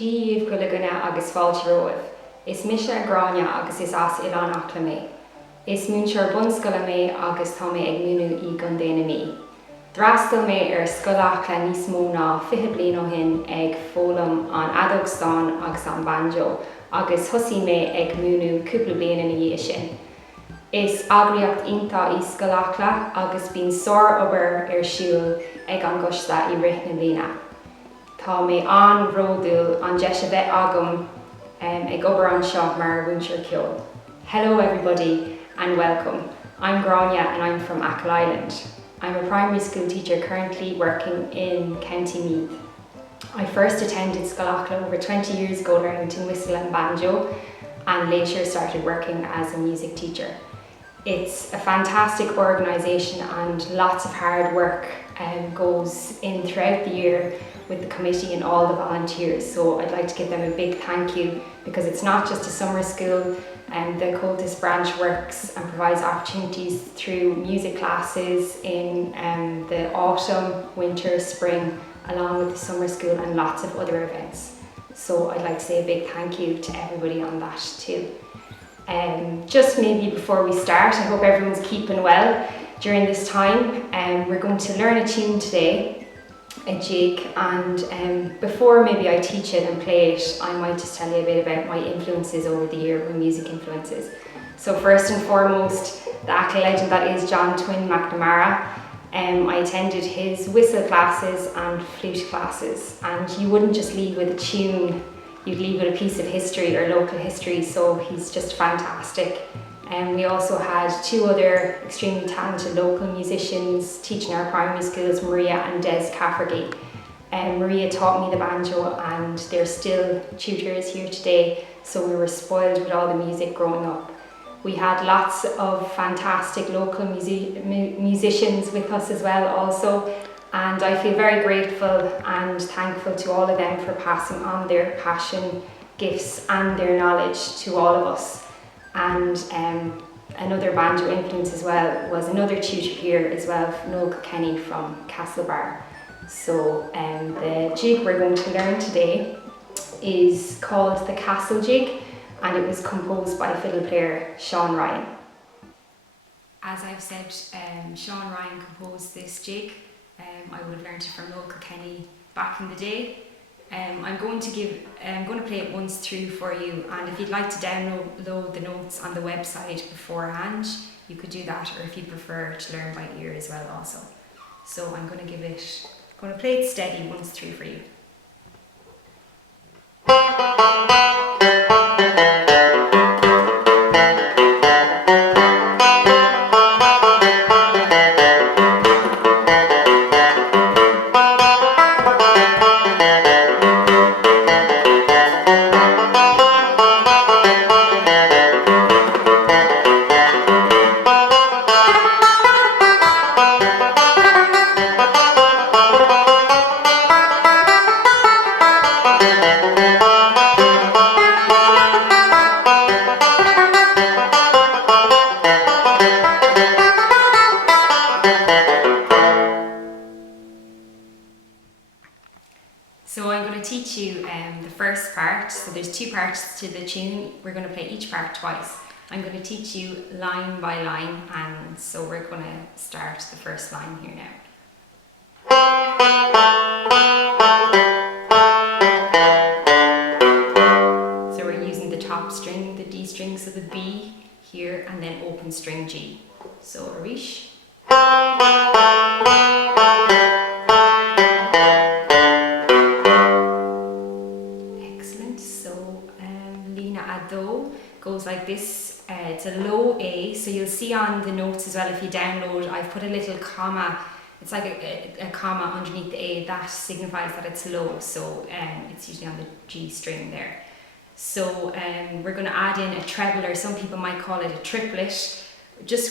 Díomh go Gráinne agus fáilte romhaibh. Is mise a Gráinne agus is as Ilan Acla mé. Is múnseir bunscoile mé agus tá mé ag múnú I gundéana mí. Drastal mé Scoil Acla níos mó ná 20 bliain ó shin ag fólam an adógstán agus an Banjo, agus thosaí mé ag múnú cúpla bliain ina dhiaidh sin. Is agriacht ionta I Scoil Acla agus bíonn sór obair siúl ag an gcusta I rith na bliana. Tá mé an bhródúil an deis a bheith agam ag obair an seo mar bhúnseir ceol. Hello everybody and welcome. I'm Gráinne and I'm from Acla Island. I'm a primary school teacher currently working in County Meath. I first attended Scoil Acla over 20 years ago learning to whistle and banjo, and later started working as a music teacher. It's a fantastic organisation and lots of hard work goes in throughout the year with the committee and all the volunteers, so I'd like to give them a big thank you, because it's not just a summer school, and the cultist branch works and provides opportunities through music classes in the autumn, winter, spring, along with the summer school and lots of other events. So I'd like to say a big thank you to everybody on that too. Just maybe before we start, I hope everyone's keeping well during this time. We're going to learn a tune today, a jig, and before maybe I teach it and play it, I might just tell you a bit about my influences over the year, my music influences. So first and foremost, the Acla legend that is John Twin McNamara. I attended his whistle classes and flute classes, and you wouldn't just leave with a tune, you'd leave with a piece of history or local history, so he's just fantastic. We also had two other extremely talented local musicians teaching our primary schools, Maria and Des Cafferty. Maria taught me the banjo and they're still tutors here today, so we were spoiled with all the music growing up. We had lots of fantastic local musicians with us as well also, and I feel very grateful and thankful to all of them for passing on their passion, gifts and their knowledge to all of us. And another banjo influence as well was another tutor here as well, Noel Kenny from Castlebar. So the jig we're going to learn today is called the Castle Jig, and it was composed by fiddle player Sean Ryan. As I've said, Sean Ryan composed this jig. I would have learned it from Noel Kenny back in the day. I'm going to play it once through for you, and if you'd like to download the notes on the website beforehand, you could do that, or if you prefer to learn by ear as well also. So I'm going to play it steady once through for you. So I'm going to teach you the first part. So there's two parts to the tune. We're going to play each part twice. I'm going to teach you line by line, and so we're going to start the first line here now. So we're using the top string, the D string, so the B here, and then open string G. So Arish. Goes like this. It's a low A, so you'll see on the notes as well, if you download, I've put a little comma. It's like a comma underneath the A. That signifies that it's low, so it's usually on the G string there. So we're going to add in a treble, or some people might call it a triplet.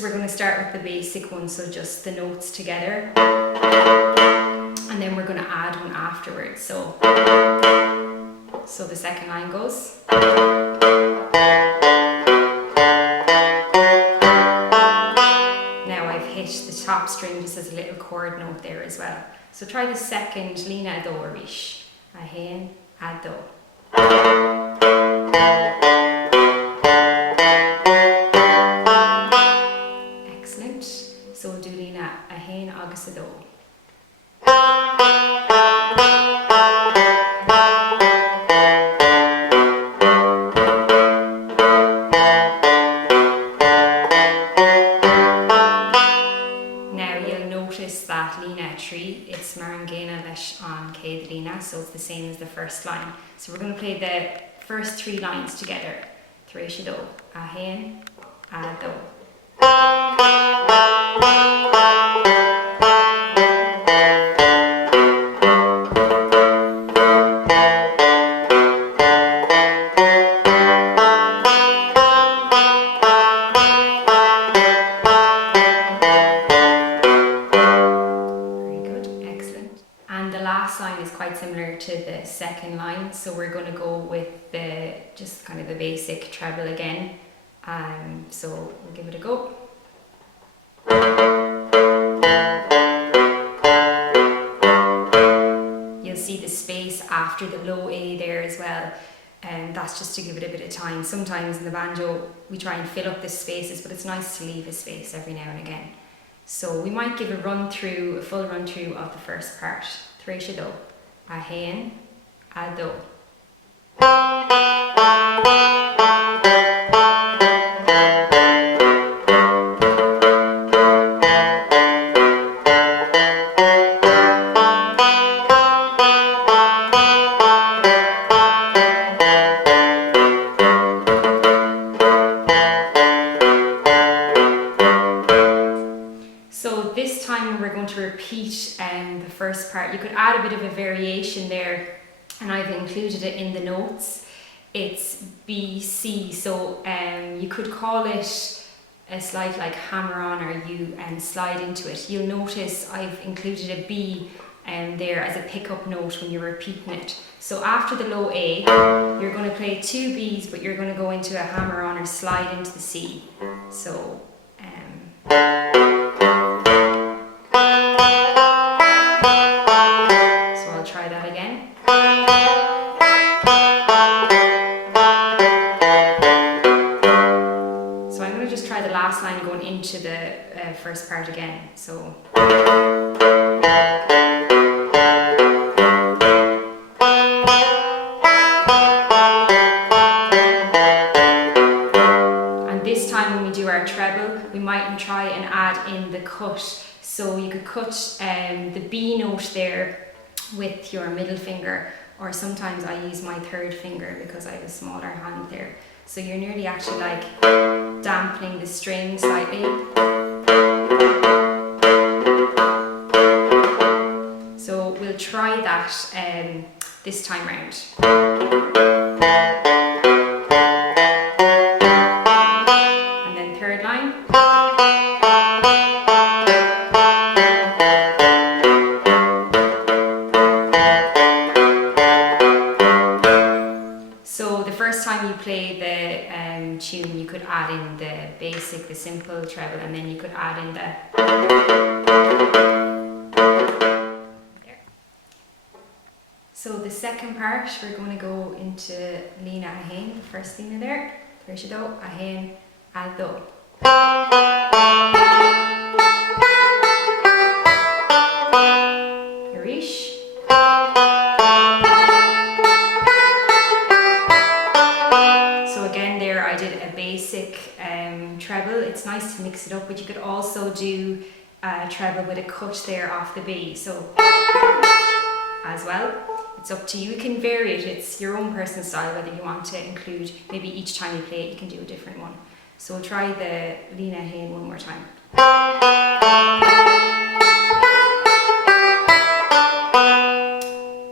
We're going to start with the basic one, so just the notes together, and then we're going to add one afterwards. So the second line goes. The top string just has a little chord note there as well. So try the second, Lína a dó Arish. A hen a dó. Excellent. So we'll do lína a hain agus a dó. That lína 3, it's mar an Gráinne leis an céad lína, so it's the same as the first line. So we're going to play the first 3 lines together. Tar éis dó, a hain, a dó. Line is quite similar to the second line, so we're going to go with the just kind of the basic treble again. So we'll give it a go. You'll see the space after the low A there as well, and that's just to give it a bit of time. Sometimes in the banjo we try and fill up the spaces, but it's nice to leave a space every now and again. So we might give a full run through of the first part. Tar éis dó, a hain, a dó. So this time we're going to repeat the first part. You could add a bit of a variation there, and I've included it in the notes. It's B, C, so you could call it a slight like hammer on, or you slide into it. You'll notice I've included a B there as a pickup note when you're repeating it. So after the low A, you're going to play 2 Bs, but you're going to go into a hammer on or slide into the C. So I'll try that again. So I'm going to just try the last line going into the first part again. So and this time when we do our treble, we might try and add in the cut. So you could cut the B note there with your middle finger, or sometimes I use my third finger because I have a smaller hand there. So you're nearly actually like dampening the string slightly. So we'll try that this time round. And then third line. So the first time you play the tune, you could add in the basic, the simple treble, and then you could add in the there. So the second part, we're going to go into lína a hain, the first lína there. Tar éis dó, a hain, a dó. Arish. So again there I did a basic treble. It's nice to mix it up, but you could also do a treble with a cut there off the B. So as well, it's up to you. You can vary it. It's your own personal style whether you want to include, maybe each time you play it you can do a different one. So we'll try the lína a hain one more time.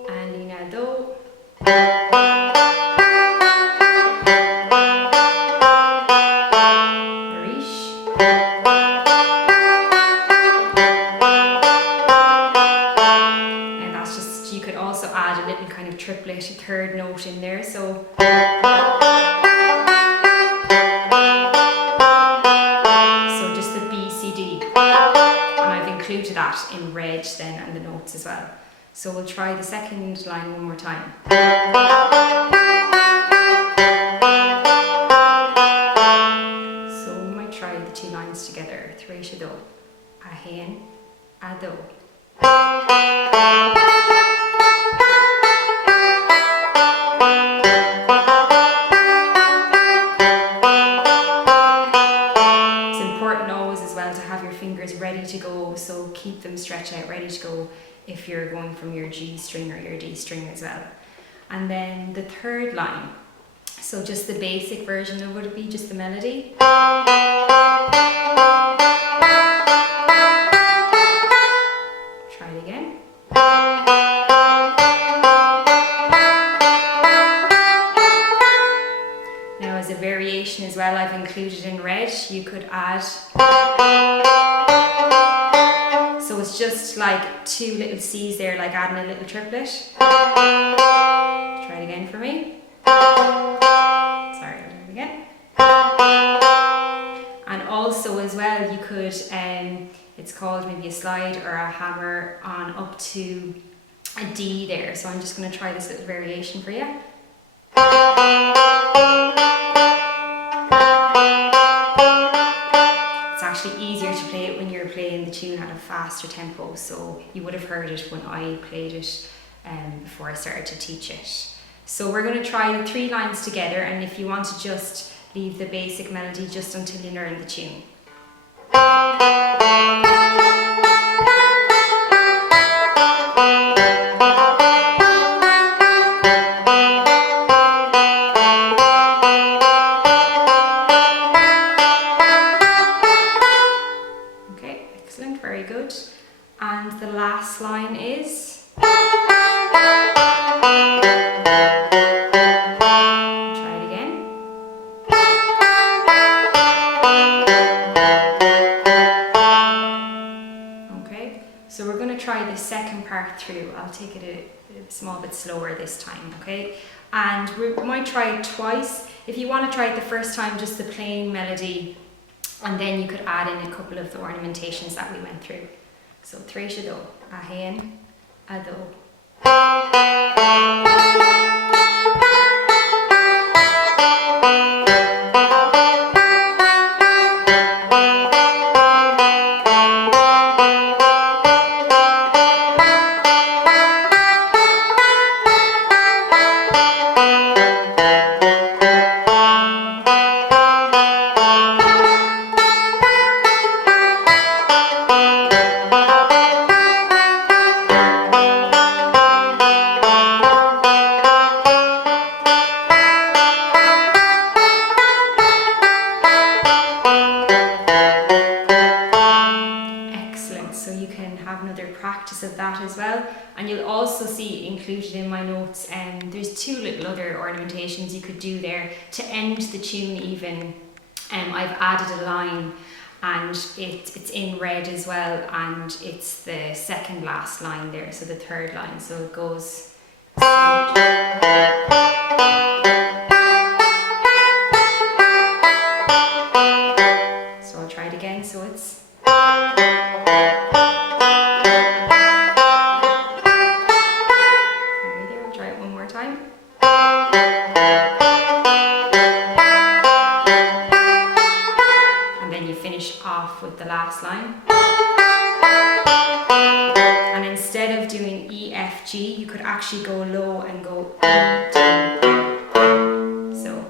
And lína a dó. Triplet, a third note in there, so just the B, C, D, and I've included that in red then and the notes as well. So we'll try the second line one more time. 2 lines together. Thraisha do, a hen, a do. It's important always as well to have your fingers ready to go, so keep them stretched out, ready to go if you're going from your G string or your D string as well. And then the third line, so just the basic version of would it be just the melody. Try it again. Now as a variation as well, I've included in red, you could add, so it's just like 2 little C's there, like adding a little triplet. Try it again for me. Sorry, I'll do it again. And also as well, you could, it's called maybe a slide or a hammer on up to a D there. So I'm just going to try this little variation for you. It's actually easier to play it when you're playing the tune at a faster tempo, so you would have heard it when I played it before I started to teach it. So we're going to try the 3 lines together, and if you want to just leave the basic melody just until you learn the tune. Okay, excellent, very good. And the last line is... So we're going to try the second part through. I'll take it a small bit slower this time, okay? And we might try it twice. If you want to try it the first time, just the plain melody, and then you could add in a couple of the ornamentations that we went through. So Thraisha do, a hen, a do. Of that as well, and you'll also see included in my notes there's 2 little other ornamentations you could do there to end the tune even. I've added a line, and it's in red as well, and it's the second last line there, so the 3rd line, so it goes so I'll try it again, so it's with the last line. And instead of doing E, F, G, you could actually go low and go E, D. So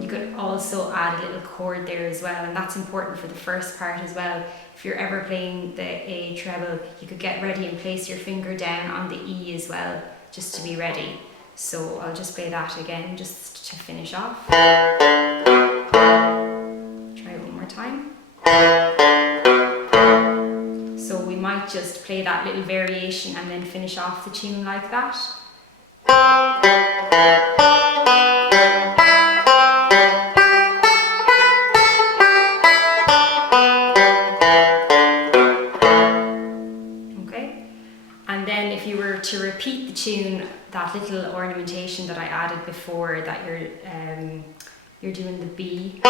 you could also add a little chord there as well, and that's important for the first part as well. If you're ever playing the A treble, you could get ready and place your finger down on the E as well, just to be ready. So I'll just play that again, just to finish off. Time. So we might just play that little variation and then finish off the tune like that. Okay, and then if you were to repeat the tune, that little ornamentation that I added before, that you're doing the B.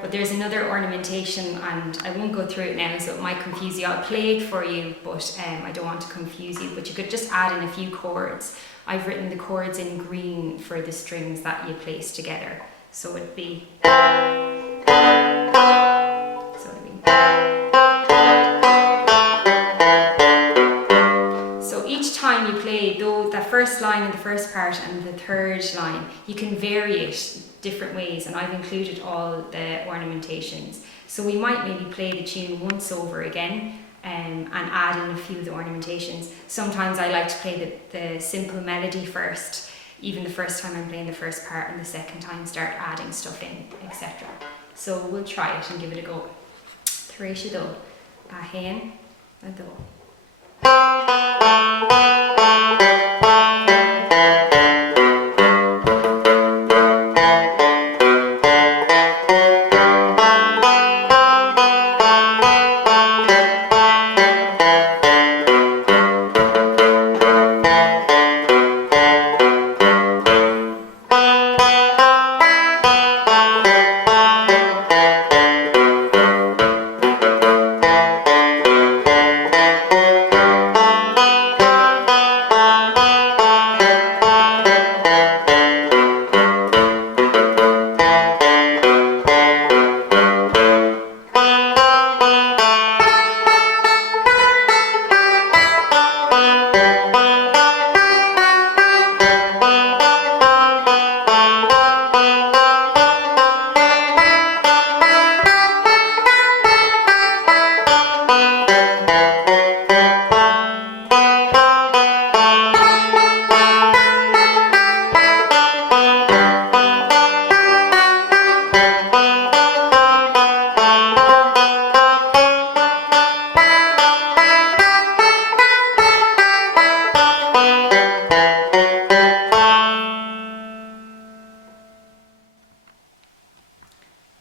But there's another ornamentation, and I won't go through it now, so it might confuse you. I'll play it for you, but I don't want to confuse you. But you could just add in a few chords. I've written the chords in green for the strings that you place together. So it'd be. So each time you play the first line in the first part and the third line, you can vary it different ways, and I've included all the ornamentations. So we might maybe play the tune once over again and add in a few of the ornamentations. Sometimes I like to play the simple melody first, even the first time I'm playing the first part, and the second time start adding stuff in, etc. So we'll try it and give it a go. Tar éis dó, a hain, a dó.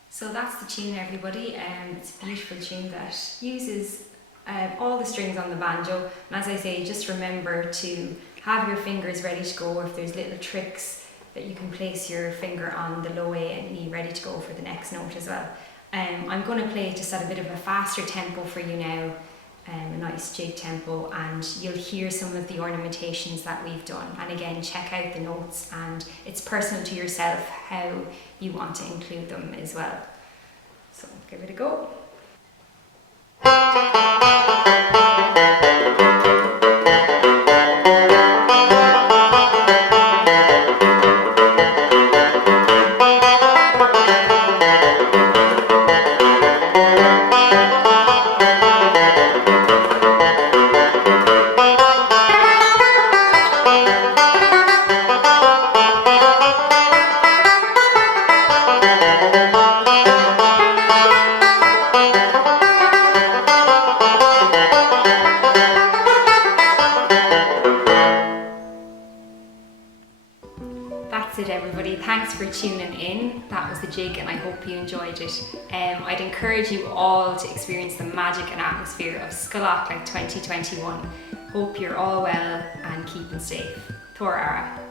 So that's the tune, everybody. It's a beautiful tune that uses all the strings on the banjo, and as I say, just remember to have your fingers ready to go. If there's little tricks that you can place your finger on the low A and E ready to go for the next note as well. I'm going to play it just at a bit of a faster tempo for you now, a nice jig tempo, and you'll hear some of the ornamentations that we've done. And again, check out the notes, and it's personal to yourself how you want to include them as well. So give it a go. That's it, everybody. Thanks for tuning in. That was the jig, and I hope you enjoyed it. I'd encourage you all to experience the magic and atmosphere of Scoil Acla 2021. Hope you're all well and keeping safe. Tor Ara.